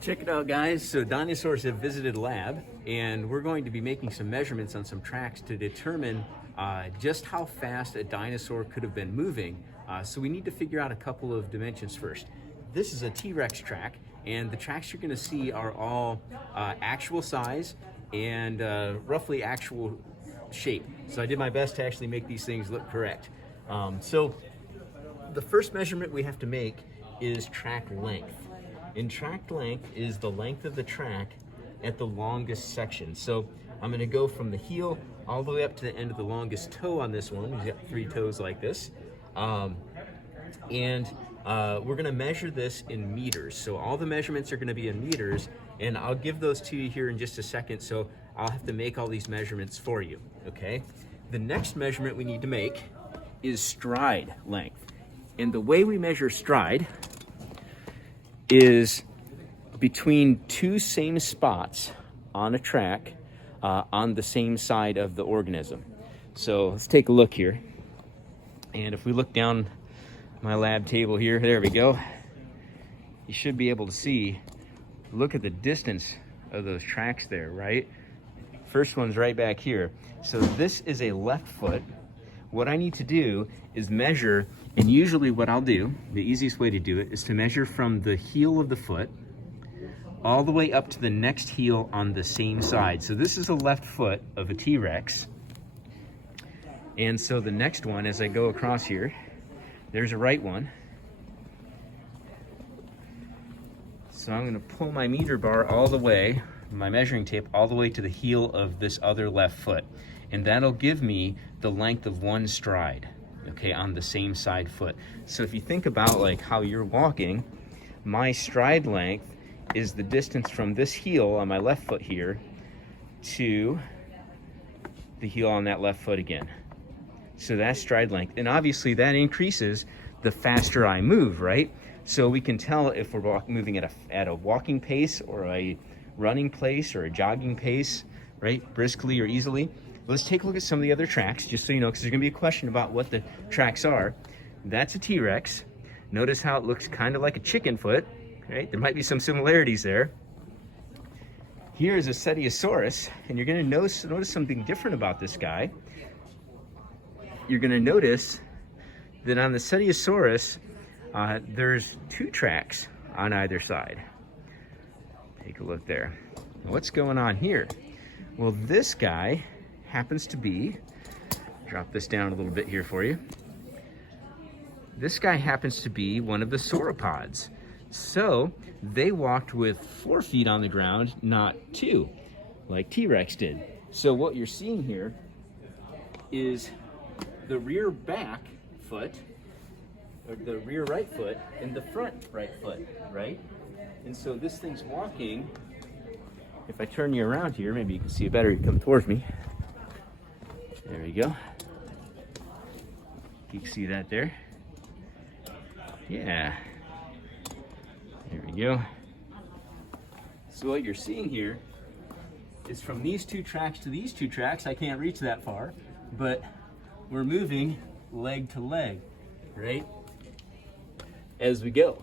Check it out, guys. So dinosaurs have visited lab, and we're going to be making some measurements on some tracks to determine just how fast a dinosaur could have been moving. So we need to figure out a couple of dimensions first. This is a T-Rex track, and the tracks you're going to see are all actual size and roughly actual shape. So I did my best to actually make these things look correct. So the first measurement we have to make is track length. And track length is the length of the track at the longest section. So I'm going to go from the heel all the way up to the end of the longest toe on this one. We've got 3 toes like this. We're going to measure this in meters. So all the measurements are going to be in meters, and I'll give those to you here in just a second. So I'll have to make all these measurements for you, okay? The next measurement we need to make is stride length. And the way we measure stride is between 2 same spots on a track on the same side of the organism. So let's take a look here. And if we look down my lab table here, there we go. You should be able to see, look at the distance of those tracks there, right? First one's right back here. So this is a left foot. What I need to do is measure, and usually what I'll do, the easiest way to do it is to measure from the heel of the foot all the way up to the next heel on the same side. So this is a left foot of a T-Rex. And so the next one, as I go across here, there's a right one. So I'm gonna pull my meter bar all the way, my measuring tape, all the way to the heel of this other left foot. And that'll give me the length of 1 stride, okay, on the same side foot. So if you think about like how you're walking, my stride length is the distance from this heel on my left foot here to the heel on that left foot again. So that's stride length. And obviously that increases the faster I move, right? So we can tell if we're moving at a walking pace or a running pace or a jogging pace, right? Briskly or easily. Let's take a look at some of the other tracks, just so you know, because there's going to be a question about what the tracks are. That's a T-Rex. Notice how it looks kind of like a chicken foot, right? There might be some similarities there. Here is a Cetiosaurus, and you're going to notice something different about this guy. You're going to notice that on the Cetiosaurus, there's 2 tracks on either side. Take a look there. What's going on here? Well, this guy happens to be, drop this down a little bit here for you. This guy happens to be one of the sauropods. So they walked with 4 feet on the ground, not 2, like T-Rex did. So what you're seeing here is the rear back foot, or the rear right foot, and the front right foot, right? And so this thing's walking. If I turn you around here, maybe you can see it better. You come towards me. There we go. You can see that there. Yeah. There we go. So what you're seeing here is from these 2 tracks to these 2 tracks. I can't reach that far, but we're moving leg to leg, right? As we go.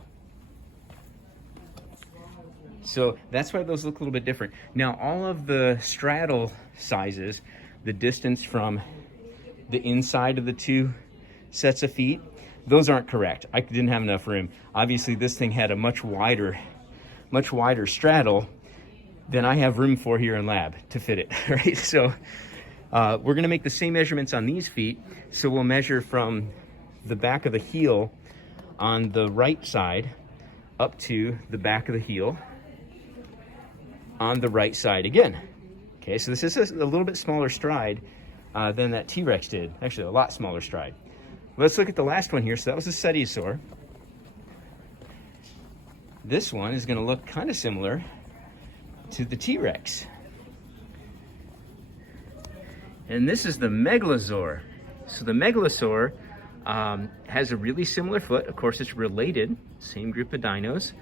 So that's why those look a little bit different. Now, all of the straddle sizes, the distance from the inside of the 2 sets of feet, those aren't correct. I didn't have enough room. Obviously, this thing had a much wider straddle than I have room for here in lab to fit it, right? So we're gonna make the same measurements on these feet. So we'll measure from the back of the heel on the right side up to the back of the heel on the right side again. Okay, so this is a little bit smaller stride than that T-Rex did. Actually, a lot smaller stride. Let's look at the last one here. So that was a Cetiosaur. This one is going to look kind of similar to the T-Rex. And this is the Megalosaur. So the Megalosaur has a really similar foot. Of course, it's related, same group of dinos,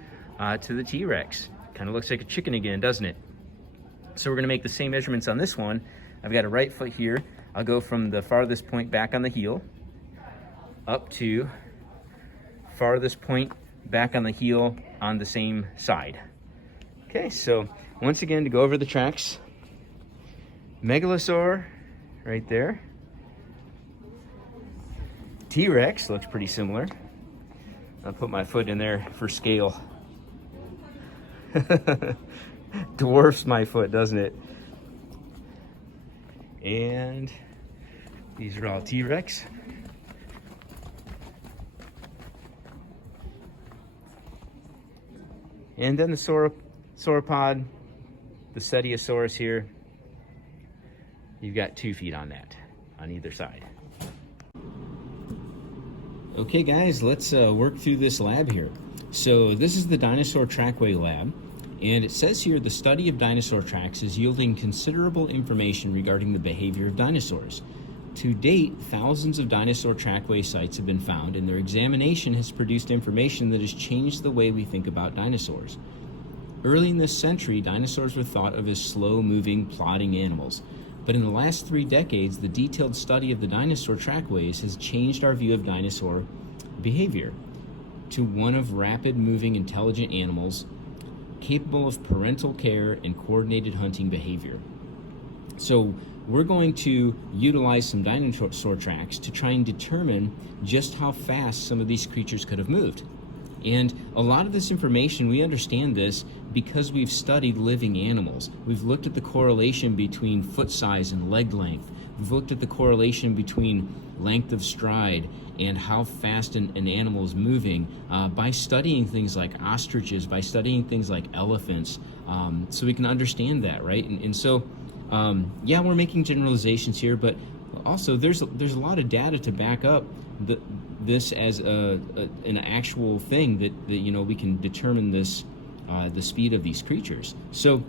to the T-Rex. Kind of looks like a chicken again, doesn't it? So we're going to make the same measurements on this one. I've got a right foot here. I'll go from the farthest point back on the heel up to farthest point back on the heel on the same side. Okay, so once again, to go over the tracks, Megalosaur right there. T-Rex looks pretty similar. I'll put my foot in there for scale. Dwarfs my foot, doesn't it? And these are all T-Rex. And then the sauropod, the Cetiosaurus here. You've got 2 feet on that, on either side. Okay guys, let's work through this lab here. So this is the Dinosaur Trackway Lab, and it says here the study of dinosaur tracks is yielding considerable information regarding the behavior of dinosaurs. To date, thousands of dinosaur trackway sites have been found, and their examination has produced information that has changed the way we think about dinosaurs. Early in this century, dinosaurs were thought of as slow-moving, plodding animals. But in the last 3 decades, the detailed study of the dinosaur trackways has changed our view of dinosaur behavior to one of rapid-moving, intelligent animals capable of parental care and coordinated hunting behavior. So we're going to utilize some dinosaur tracks to try and determine just how fast some of these creatures could have moved. And a lot of this information, we understand this because we've studied living animals. We've looked at the correlation between foot size and leg length. We've looked at the correlation between length of stride and how fast an animal is moving by studying things like ostriches, by studying things like elephants, so we can understand that, right? And so, yeah, we're making generalizations here, but also there's a lot of data to back up this as an actual thing that you know, we can determine this the speed of these creatures. So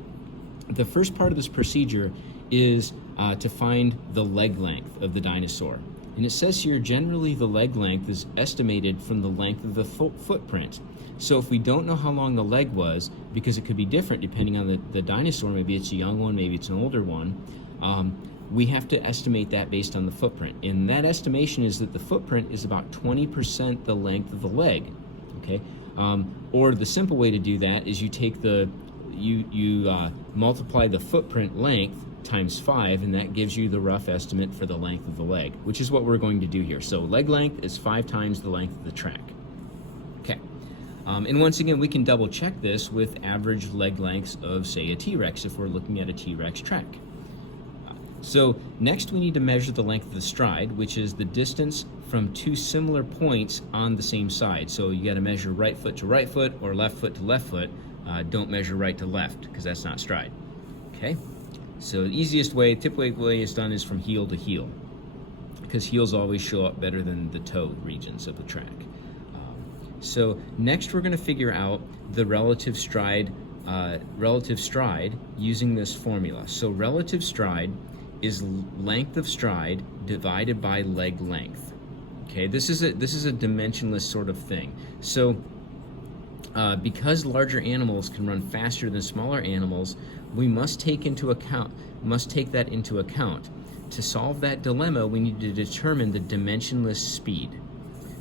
the first part of this procedure is to find the leg length of the dinosaur. And it says here, generally the leg length is estimated from the length of the footprint. So if we don't know how long the leg was, because it could be different depending on the dinosaur, maybe it's a young one, maybe it's an older one, we have to estimate that based on the footprint. And that estimation is that the footprint is about 20% the length of the leg, okay? Or the simple way to do that is you take you multiply the footprint length times 5, and that gives you the rough estimate for the length of the leg, which is what we're going to do here. So leg length is 5 times the length of the track. Okay. And once again, we can double check this with average leg lengths of, say, a T-Rex if we're looking at a T-Rex track. So next we need to measure the length of the stride, which is the distance from 2 similar points on the same side. So you got to measure right foot to right foot or left foot to left foot. Don't measure right to left because that's not stride. Okay. So the easiest way, typical way it's done is from heel to heel, because heels always show up better than the toe regions of the track. So next we're going to figure out the relative stride using this formula. So relative stride is length of stride divided by leg length. Okay, this is a dimensionless sort of thing. So because larger animals can run faster than smaller animals, we must take that into account. To solve that dilemma, we need to determine the dimensionless speed.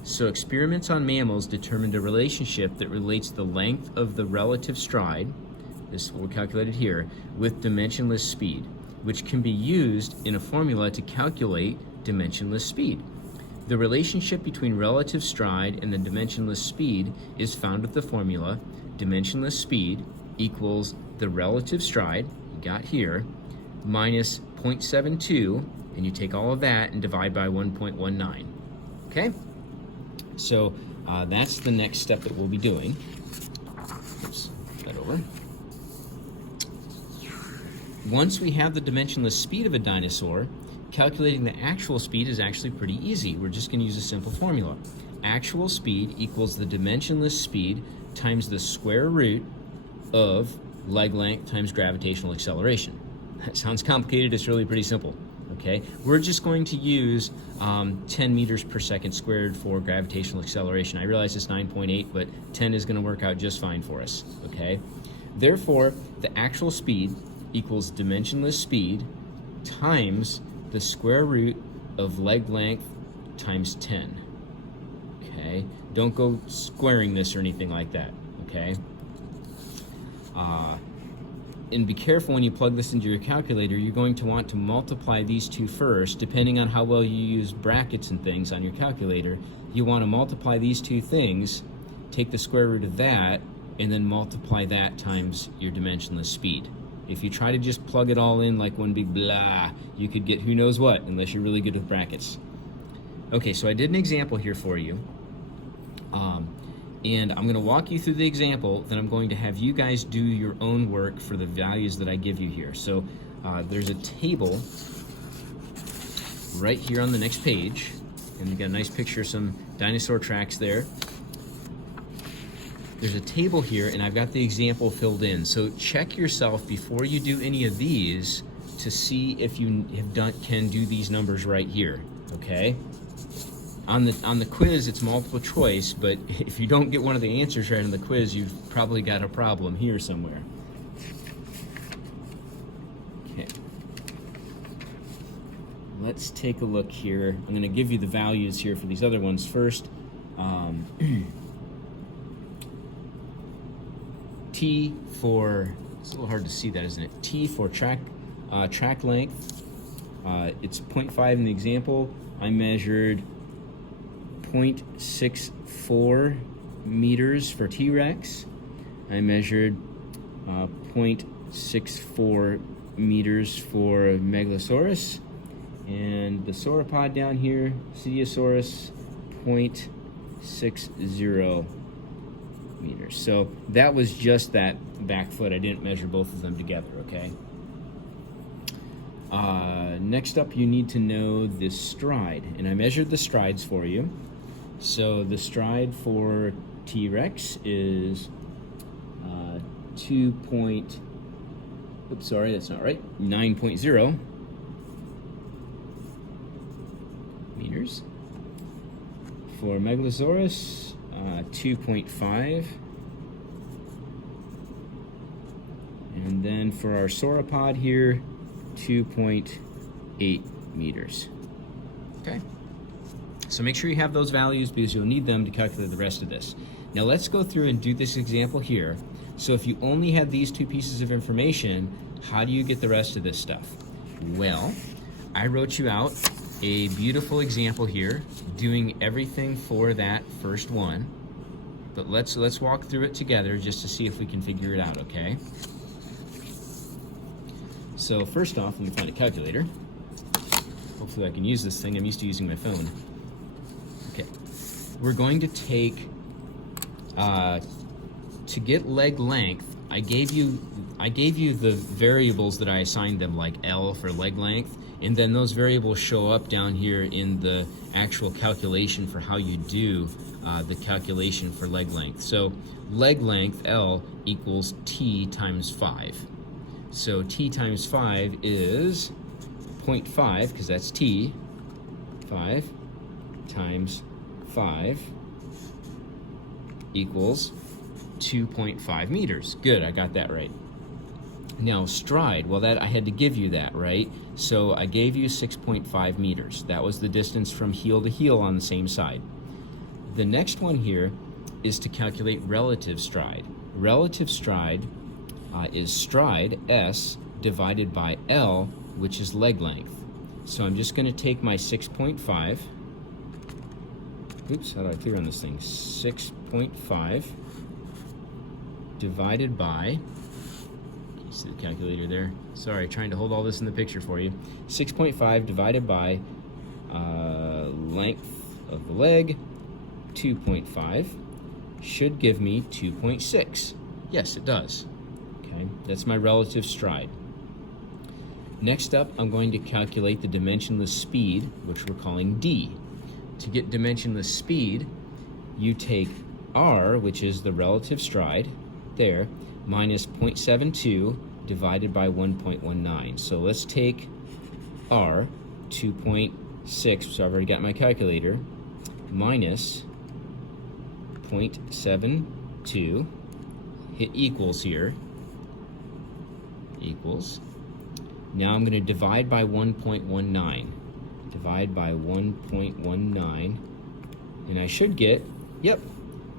So experiments on mammals determined a relationship that relates the length of the relative stride, this is what we calculated here, with dimensionless speed, which can be used in a formula to calculate dimensionless speed. The relationship between relative stride and the dimensionless speed is found with the formula dimensionless speed equals the relative stride, you got here, minus 0.72, and you take all of that and divide by 1.19. Okay? So that's the next step that we'll be doing. Oops, that over. Once we have the dimensionless speed of a dinosaur, calculating the actual speed is actually pretty easy. We're just going to use a simple formula. Actual speed equals the dimensionless speed times the square root of leg length times gravitational acceleration. That sounds complicated, it's really pretty simple. Okay, we're just going to use 10 meters per second squared for gravitational acceleration. I realize it's 9.8, but 10 is going to work out just fine for us. Okay, therefore, the actual speed equals dimensionless speed times the square root of leg length times 10. Okay, don't go squaring this or anything like that. Okay, and be careful when you plug this into your calculator, you're going to want to multiply these two first, depending on how well you use brackets and things on your calculator. You want to multiply these two things, take the square root of that, and then multiply that times your dimensionless speed. If you try to just plug it all in like one big blah, you could get who knows what, unless you're really good with brackets. Okay, so I did an example here for you. And I'm going to walk you through the example, then I'm going to have you guys do your own work for the values that I give you here. So there's a table right here on the next page, and you've got a nice picture of some dinosaur tracks there. There's a table here, and I've got the example filled in. So check yourself before you do any of these to see if you can do these numbers right here, okay? On the quiz, it's multiple choice, but if you don't get one of the answers right on the quiz, you've probably got a problem here somewhere. Okay. Let's take a look here. I'm going to give you the values here for these other ones first. T for, it's a little hard to see that, isn't it? T for track length. It's 0.5 in the example. I measured 0.64 meters for T-Rex. I measured 0.64 meters for Megalosaurus. And the sauropod down here, Cetiosaurus, 0.60 meters. So that was just that back foot. I didn't measure both of them together, okay? Next up, you need to know the stride. And I measured the strides for you. So the stride for T-Rex is 9.0 meters. For Megalosaurus, 2.5. And then for our sauropod here, 2.8 meters. Okay. So make sure you have those values because you'll need them to calculate the rest of this. Now let's go through and do this example here. So if you only had these two pieces of information, how do you get the rest of this stuff? Well, I wrote you out a beautiful example here, doing everything for that first one. But let's walk through it together just to see if we can figure it out, okay? So first off, let me find a calculator. Hopefully I can use this thing. I'm used to using my phone. Okay, we're going to take, to get leg length, I gave you the variables that I assigned them, like L for leg length, and then those variables show up down here in the actual calculation for how you do the calculation for leg length. So leg length, L, equals T times 5. So T times 5 is 0.5, because that's T, 5 times 5 equals 2.5 meters. Good, I got that right. Now stride, well, that I had to give you that, right? So I gave you 6.5 meters. That was the distance from heel to heel on the same side. The next one here is to calculate relative stride. Relative stride is stride, S, divided by L, which is leg length. So I'm just going to take my 6.5. Oops, how do I figure on this thing? 6.5 divided by, you see the calculator there? Sorry, trying to hold all this in the picture for you. 6.5 divided by length of the leg, 2.5, should give me 2.6. Yes, it does. Okay, that's my relative stride. Next up, I'm going to calculate the dimensionless speed, which we're calling D. To get dimensionless speed, you take R, which is the relative stride, there, minus 0.72 divided by 1.19. So let's take R, 2.6, so I've already got my calculator, minus 0.72, hit equals here, equals. Now I'm going to divide by 1.19. Divide by 1.19, and I should get, yep,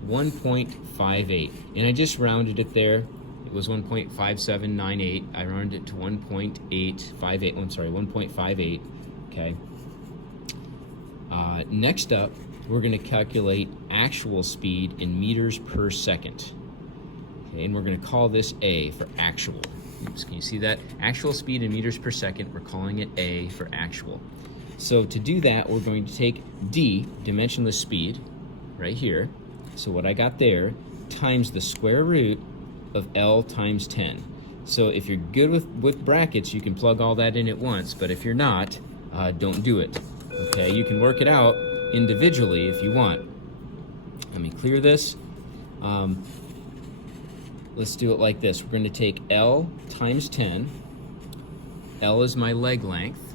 1.58. And I just rounded it there. It was 1.5798. I rounded it to 1.858. I'm sorry, 1.58. Okay. Next up, we're going to calculate actual speed in meters per second. Okay, and we're going to call this A for actual. Oops, can you see that? Actual speed in meters per second, we're calling it A for actual. So to do that, we're going to take D, dimensionless speed, right here. So what I got there, times the square root of L times 10. So if you're good with brackets, you can plug all that in at once, but if you're not, don't do it. Okay, you can work it out individually if you want. Let me clear this. Let's do it like this. We're going to take L times 10. L is my leg length.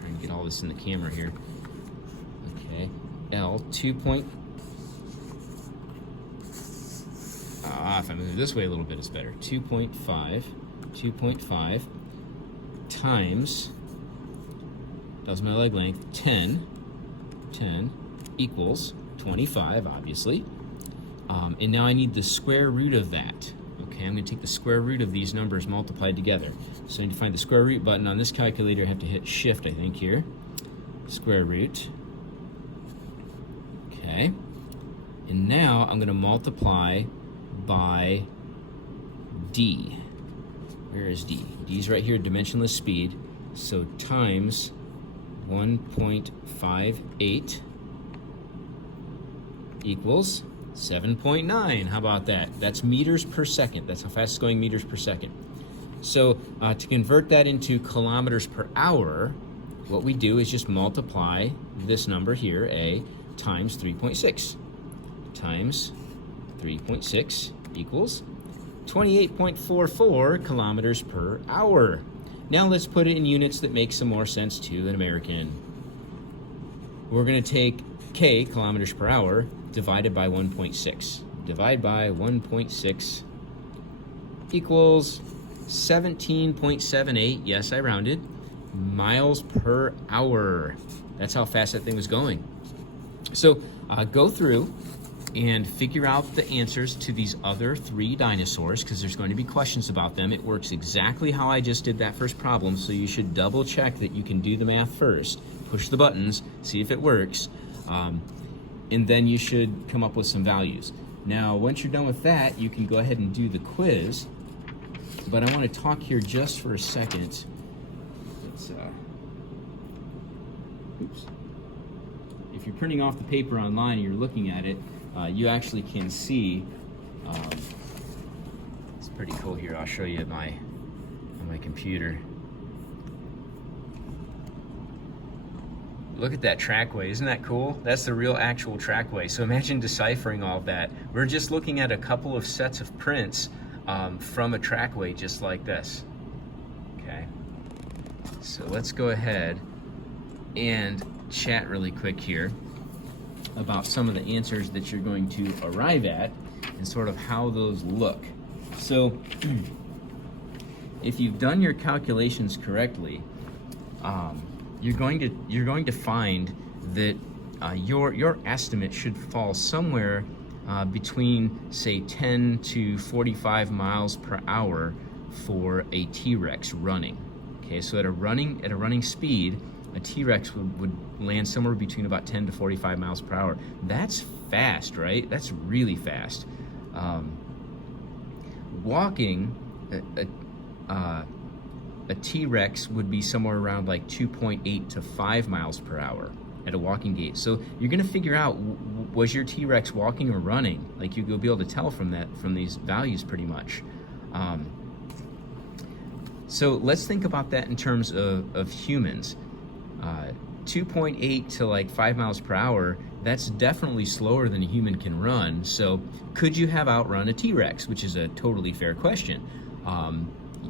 Trying to get all this in the camera here. Okay, L, if I move this way a little bit, it's better. 2.5 times, that was my leg length, 10 equals 25, obviously. And now I need the square root of that. Okay, I'm going to take the square root of these numbers multiplied together. So I need to find the square root button on this calculator. I have to hit shift, I think, here. Square root. Okay. And now I'm going to multiply by D. Where is D? D's right here, dimensionless speed. So times 1.58 equals 7.9. How about that? That's meters per second. That's how fast it's going, meters per second. So to convert that into kilometers per hour, what we do is just multiply this number here, A, times 3.6. Times 3.6 equals 28.44 kilometers per hour. Now let's put it in units that make some more sense to an American. We're going to take K, kilometers per hour, divided by 1.6. Divide by 1.6 equals 17.78, yes, I rounded, miles per hour. That's how fast that thing was going. So go through and figure out the answers to these other 3 dinosaurs, because there's going to be questions about them. It works exactly how I just did that first problem, so you should double check that you can do the math first. Push the buttons, see if it works, and then you should come up with some values. Now, once you're done with that, you can go ahead and do the quiz, but I want to talk here just for a second. Let's, oops. If you're printing off the paper online and you're looking at it, you actually can see, it's pretty cool here. I'll show you on my computer. Look at that trackway, isn't that cool? That's the real actual trackway. So imagine deciphering all of that. We're just looking at a couple of sets of prints from a trackway just like this. Okay, so let's go ahead and chat really quick here about some of the answers that you're going to arrive at and sort of how those look. So if you've done your calculations correctly, you're going to find that your estimate should fall somewhere between, say, 10 to 45 miles per hour for a T-Rex running. Okay, so at a running speed, a T-Rex would land somewhere between about 10 to 45 miles per hour. That's fast, right? That's really fast. Walking, a T-Rex would be somewhere around like 2.8 to 5 miles per hour at a walking gait. So you're gonna figure out, was your T-Rex walking or running? Like you'll be able to tell from these values pretty much. So let's think about that in terms of humans. 2.8 to like 5 miles per hour, that's definitely slower than a human can run. So could you have outrun a T-Rex, which is a totally fair question.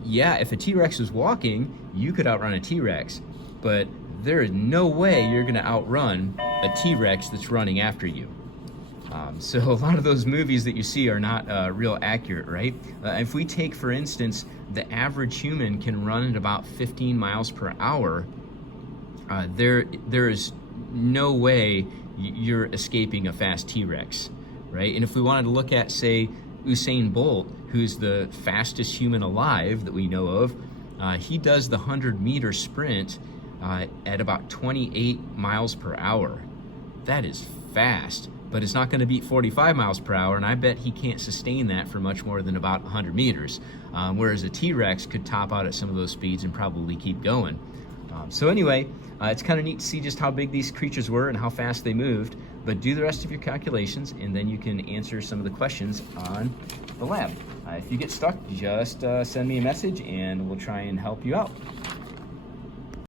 Yeah, if a T-Rex was walking, you could outrun a T-Rex, but there is no way you're gonna outrun a T-Rex that's running after you. So a lot of those movies that you see are not real accurate, right? If we take, for instance, the average human can run at about 15 miles per hour, there is no way you're escaping a fast T-Rex, right? And if we wanted to look at, say, Usain Bolt, who's the fastest human alive that we know of, he does the 100-meter sprint at about 28 miles per hour. That is fast, but it's not going to beat 45 miles per hour, and I bet he can't sustain that for much more than about 100 meters, whereas a T-Rex could top out at some of those speeds and probably keep going. So anyway, it's kind of neat to see just how big these creatures were and how fast they moved, but do the rest of your calculations, and then you can answer some of the questions on the lab. If you get stuck, just send me a message, and we'll try and help you out.